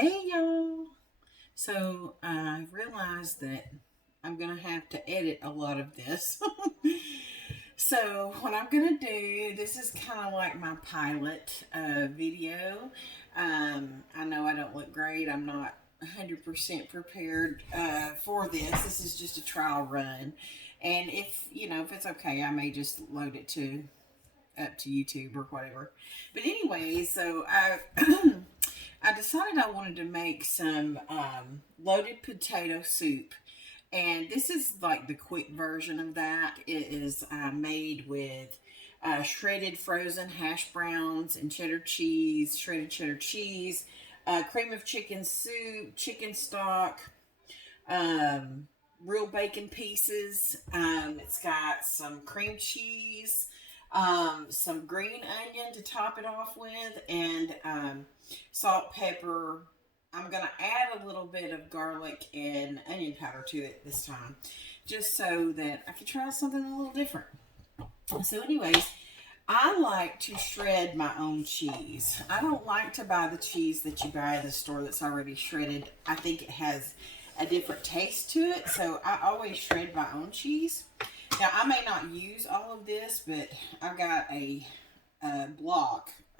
Hey y'all! So I realized that I'm gonna have to edit a lot of this. So what I'm gonna do, this is kind of like my pilot video. I know I don't look great. I'm not 100% prepared for this. This is just a trial run, and if it's okay, I may just load it to up to YouTube or whatever. But anyway, so I I decided I wanted to make some loaded potato soup. And this is like the quick version of that. It is made with shredded frozen hash browns and shredded cheddar cheese, cream of chicken soup, chicken stock, um, real bacon pieces. It's got some cream cheese, some green onion to top it off with, and salt, pepper. I'm going to add a little bit of garlic and onion powder to it this time, just so that I can try something a little different. So, anyways, I like to shred my own cheese. I don't like to buy the cheese that you buy at the store that's already shredded. I think it has a different taste to it, so I always shred my own cheese. Now, I may not use all of this, but I've got a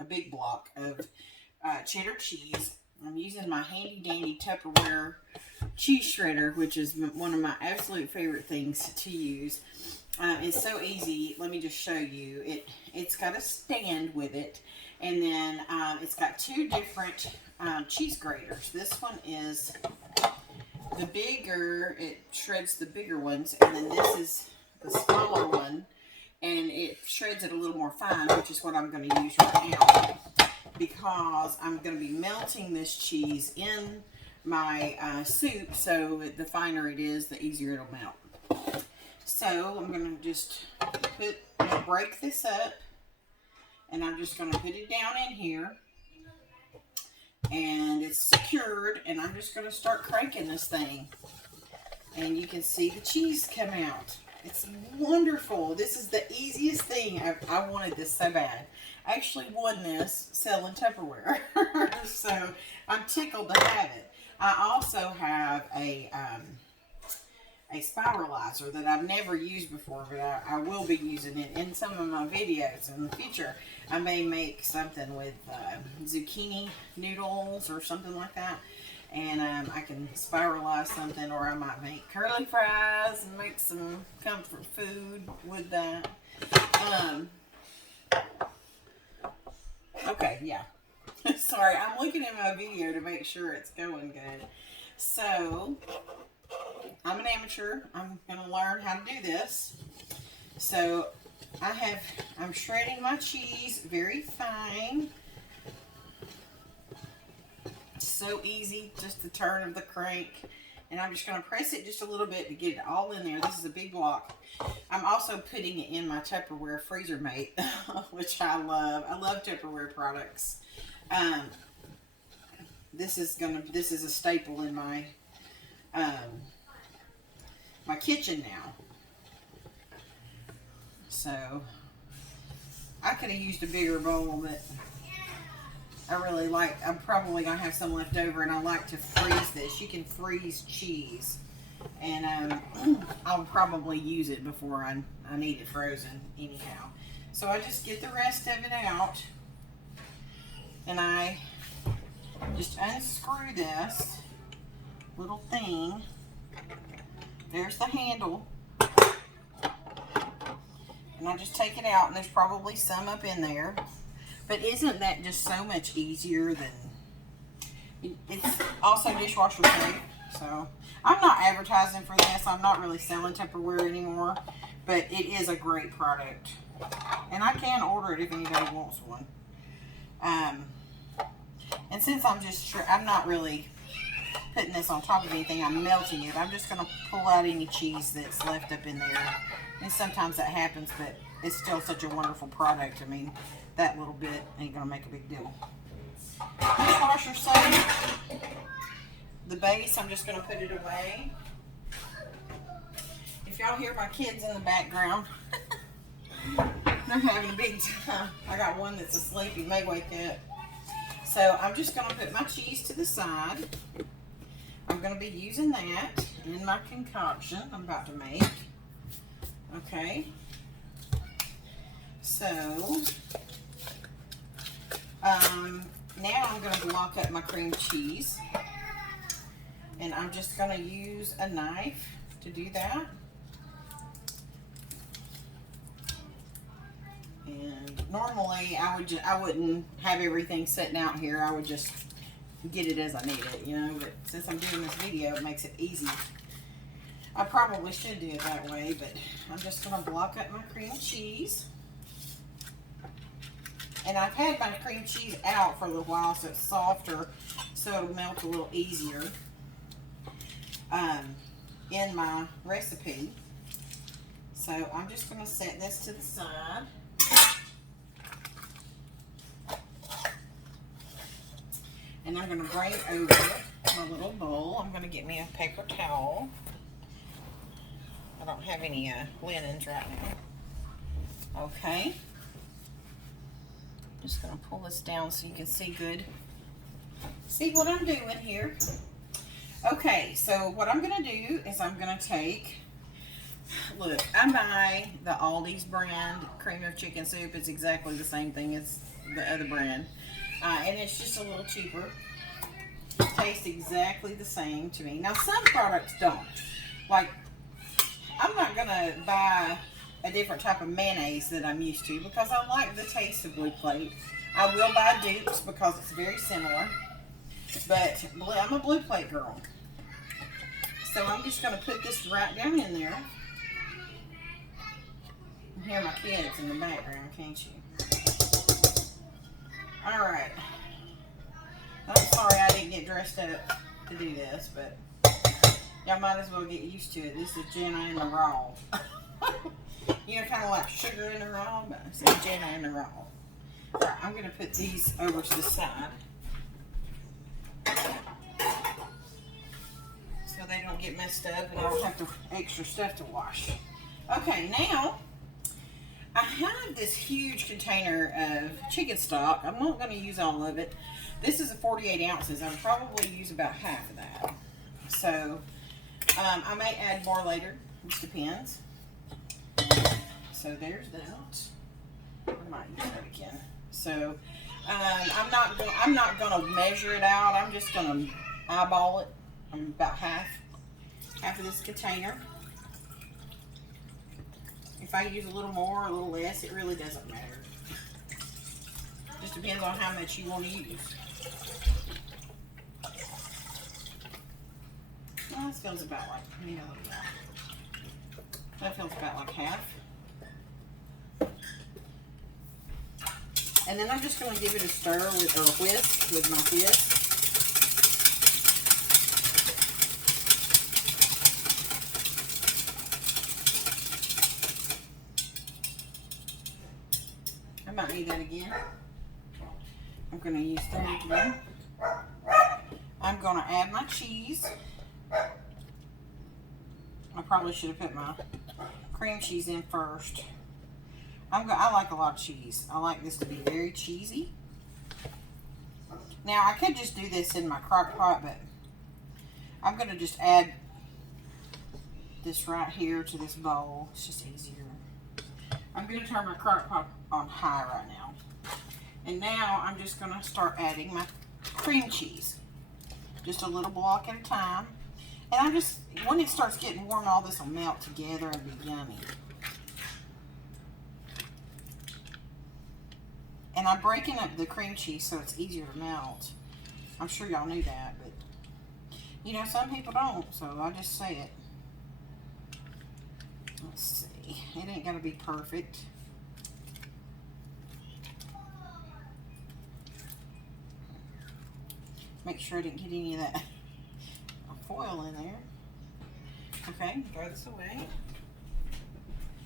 big block of cheddar cheese. I'm using my handy dandy Tupperware cheese shredder, which is one of my absolute favorite things to use. It's so easy. Let me just show you. It's got a stand with it, and then it's got two different cheese graters. This one is the bigger. It shreds the bigger ones, and then this is the smaller one, and it shreds it a little more fine, which is what I'm going to use right now, because I'm going to be melting this cheese in my soup, so the finer it is, the easier it'll melt. So I'm going to just break this up, and I'm just going to put it down in here, and it's secured, and I'm just going to start cranking this thing, and you can see the cheese come out. It's wonderful. This is the easiest thing. I wanted this so bad. I actually won this selling Tupperware. So I'm tickled to have it. I also have a spiralizer that I've never used before, but I will be using it in some of my videos in the future. I may make something with zucchini noodles or something like that. And I can spiralize something, or I might make curly fries and make some comfort food with that. Okay, yeah. Sorry, I'm looking at my video to make sure it's going good. So, I'm an amateur. I'm going to learn how to do this. So, I'm shredding my cheese very fine. So easy, just the turn of the crank, and I'm just going to press it just a little bit to get it all in there. This is a big block. I'm also putting it in my Tupperware freezer mate, which I love. I love Tupperware products. This is a staple in my my kitchen now. So I could have used a bigger bowl, but I'm probably going to have some left over, and I like to freeze this. You can freeze cheese, and I'll probably use it before I need it frozen anyhow. So I just get the rest of it out, and I just unscrew this little thing. There's the handle, and I just take it out, and there's probably some up in there. But isn't that just so much easier than... It's also dishwasher safe. So, I'm not advertising for this. I'm not really selling Tupperware anymore. But it is a great product. And I can order it if anybody wants one. And since I'm not really putting this on top of anything, I'm melting it. I'm just going to pull out any cheese that's left up in there. And sometimes that happens, but it's still such a wonderful product. I mean, that little bit ain't gonna make a big deal. Dishwasher safe. The base, I'm just gonna put it away. If y'all hear my kids in the background, they're having a big time. I got one that's asleep. He may wake up. So I'm just going to put my cheese to the side. I'm going to be using that in my concoction I'm about to make. Okay. So now I'm going to block up my cream cheese. And I'm just going to use a knife to do that. And normally I wouldn't have everything sitting out here. I would just get it as I need it, you know. But since I'm doing this video, it makes it easy. I probably should do it that way, but I'm just going to block up my cream cheese. And I've had my cream cheese out for a little while, so it's softer, so it'll melt a little easier in my recipe. So I'm just going to set this to the side. And I'm going to bring over my little bowl. I'm going to get me a paper towel. I don't have any linens right now. Okay. Just going to pull this down so you can see good. See what I'm doing here. Okay, so what I'm going to do is I'm going to take, look, I buy the Aldi's brand cream of chicken soup. It's exactly the same thing as the other brand. And it's just a little cheaper. It tastes exactly the same to me. Now, some products don't. Like, I'm not going to buy a different type of mayonnaise that I'm used to because I like the taste of Blue Plate. I will buy Duke's because it's very similar. But I'm a Blue Plate girl. So I'm just going to put this right down in there. You hear my kids in the background, can't you? Alright. I'm sorry I didn't get dressed up to do this, but y'all might as well get used to it. This is Jenna in the raw. You know, kind of like sugar in the raw, but it's Jenna in the raw. Alright, I'm going to put these over to the side so they don't get messed up and I don't have extra stuff to wash. Okay, now I have this huge container of chicken stock. I'm not going to use all of it. This is a 48 ounces. I'll probably use about half of that. So I may add more later. Just depends. So there's that. I might use that again. So I'm not going to measure it out. I'm just going to eyeball it. I'm about half of this container. If I use a little more or a little less, it really doesn't matter. Just depends on how much you want to use. Well, this feels about like, you know, that feels about like half. And then I'm just going to give it a stir with, or a whisk with my whisk. I might need that again. I'm going to use that again. I'm going to add my cheese. I probably should have put my cream cheese in first. I like a lot of cheese. I like this to be very cheesy. Now, I could just do this in my crock pot, but I'm going to just add this right here to this bowl. It's just easier. I'm going to turn my crock pot on high right now. And now I'm just going to start adding my cream cheese. Just a little block at a time. And when it starts getting warm, all this will melt together and be yummy. And I'm breaking up the cream cheese so it's easier to melt. I'm sure y'all knew that, but you know, some people don't, so I just say it. Let's see. It ain't gonna be perfect. Make sure I didn't get any of that foil in there. Okay, throw this away.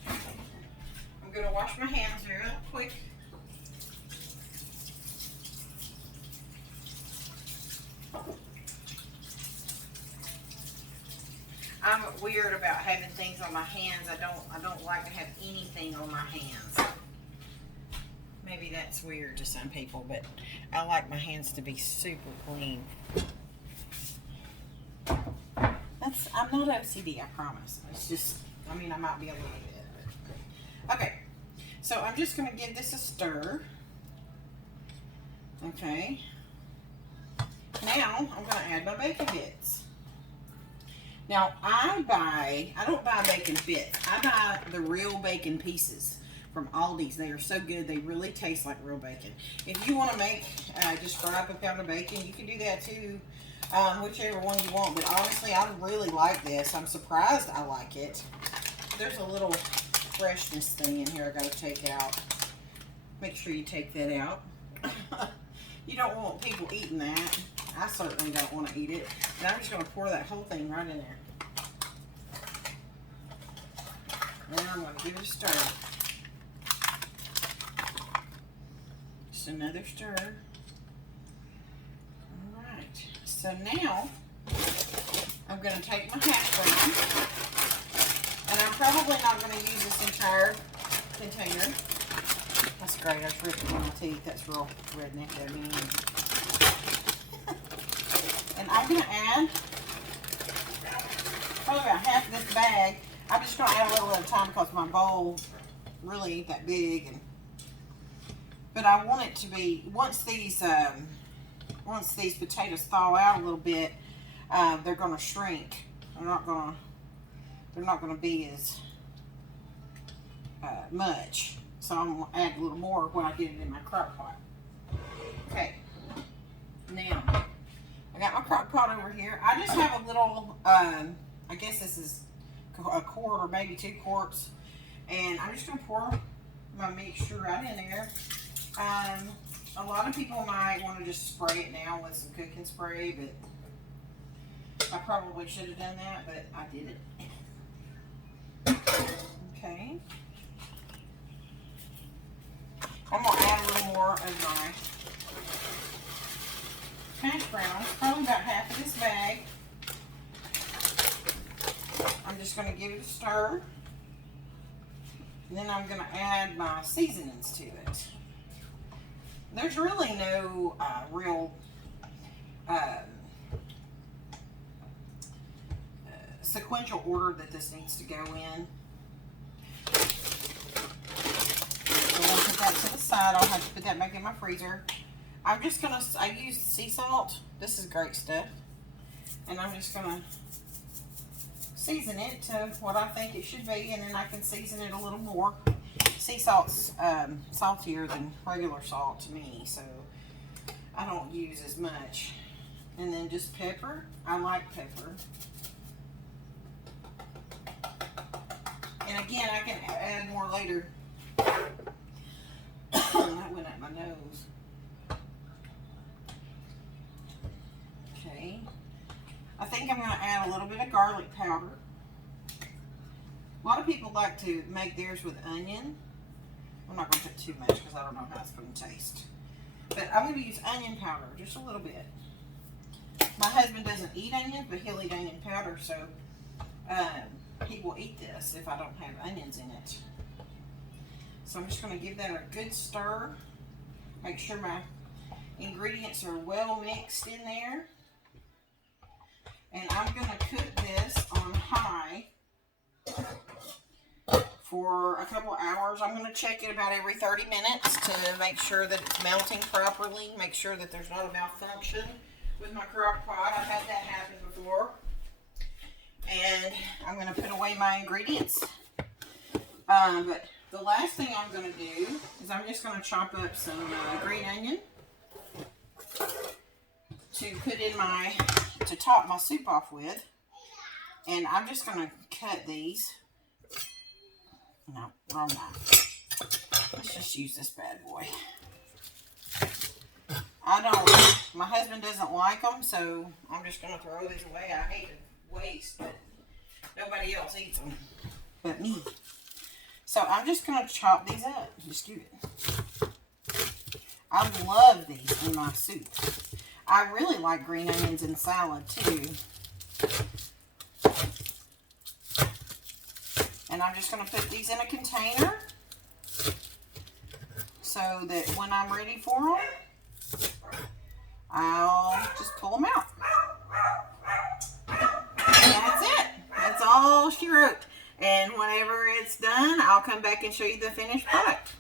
I'm gonna wash my hands real quick. I'm weird about having things on my hands. I don't like to have anything on my hands. Maybe that's weird to some people, but I like my hands to be super clean. I'm not OCD, I promise. It's just, I mean, I might be a little bit. But. Okay, so I'm just going to give this a stir. Okay. Now, I'm going to add my bacon bits. Now, I don't buy bacon bits. I buy the real bacon pieces from Aldi's. They are so good. They really taste like real bacon. If you want to make, just fry up a pound of bacon, you can do that too. Whichever one you want. But honestly, I really like this. I'm surprised I like it. There's a little freshness thing in here I got to take out. Make sure you take that out. You don't want people eating that. I certainly don't want to eat it. And I'm just going to pour that whole thing right in there. And I'm going to give it a stir. Just another stir. Alright. So now, I'm going to take my hash brown. And I'm probably not going to use this entire container. That's great. I was ripping my teeth. That's real redneck of me. And I'm going to add probably about half of this bag. I'm just going to add a little at a time because my bowl really ain't that big. But I want it to be, once these potatoes thaw out a little bit, they're going to shrink. They're not going to be as much. So I'm going to add a little more when I get it in my crock pot. Okay. Now, I got my crock pot over here. I just have a little, I guess this is a quart or maybe 2 quarts. And I'm just going to pour my mixture right in there. A lot of people might want to just spray it now with some cooking spray, but I probably should have done that, but I did it. Okay. I'm going to add a little more of my hash browns, probably about half of this bag. I'm just going to give it a stir. And then I'm going to add my seasonings to it. There's really no real sequential order that this needs to go in. So I'm going to put that to the side. I'll have to put that back in my freezer. I'm just going to, I used sea salt. This is great stuff. And I'm just going to season it to what I think it should be, and then I can season it a little more. Sea salt's saltier than regular salt to me, so I don't use as much. And then just pepper. I like pepper. And again, I can add more later. That went up my nose. Okay. I think I'm going to add a little bit of garlic powder. A lot of people like to make theirs with onion. I'm not going to put too much because I don't know how it's going to taste. But I'm going to use onion powder, just a little bit. My husband doesn't eat onions, but he'll eat onion powder, so he will eat this if I don't have onions in it. So I'm just going to give that a good stir. Make sure my ingredients are well mixed in there. And I'm going to cook this on high for a couple hours. I'm going to check it about every 30 minutes to make sure that it's melting properly. Make sure that there's not a malfunction with my crock pot. I've had that happen before. And I'm going to put away my ingredients. But the last thing I'm going to do is I'm just going to chop up some green onion to put in to top my soup off with. And I'm just going to cut these. No, wrong knife. Let's just use this bad boy. My husband doesn't like them, so I'm just going to throw these away. I hate to waste, but nobody else eats them but me. So I'm just going to chop these up. Just give it. I love these in my soup. I really like green onions in salad too. And I'm just going to put these in a container. so that when I'm ready for them, I'll just pull them out. And that's it. That's all she wrote. And whenever it's done, I'll come back and show you the finished product.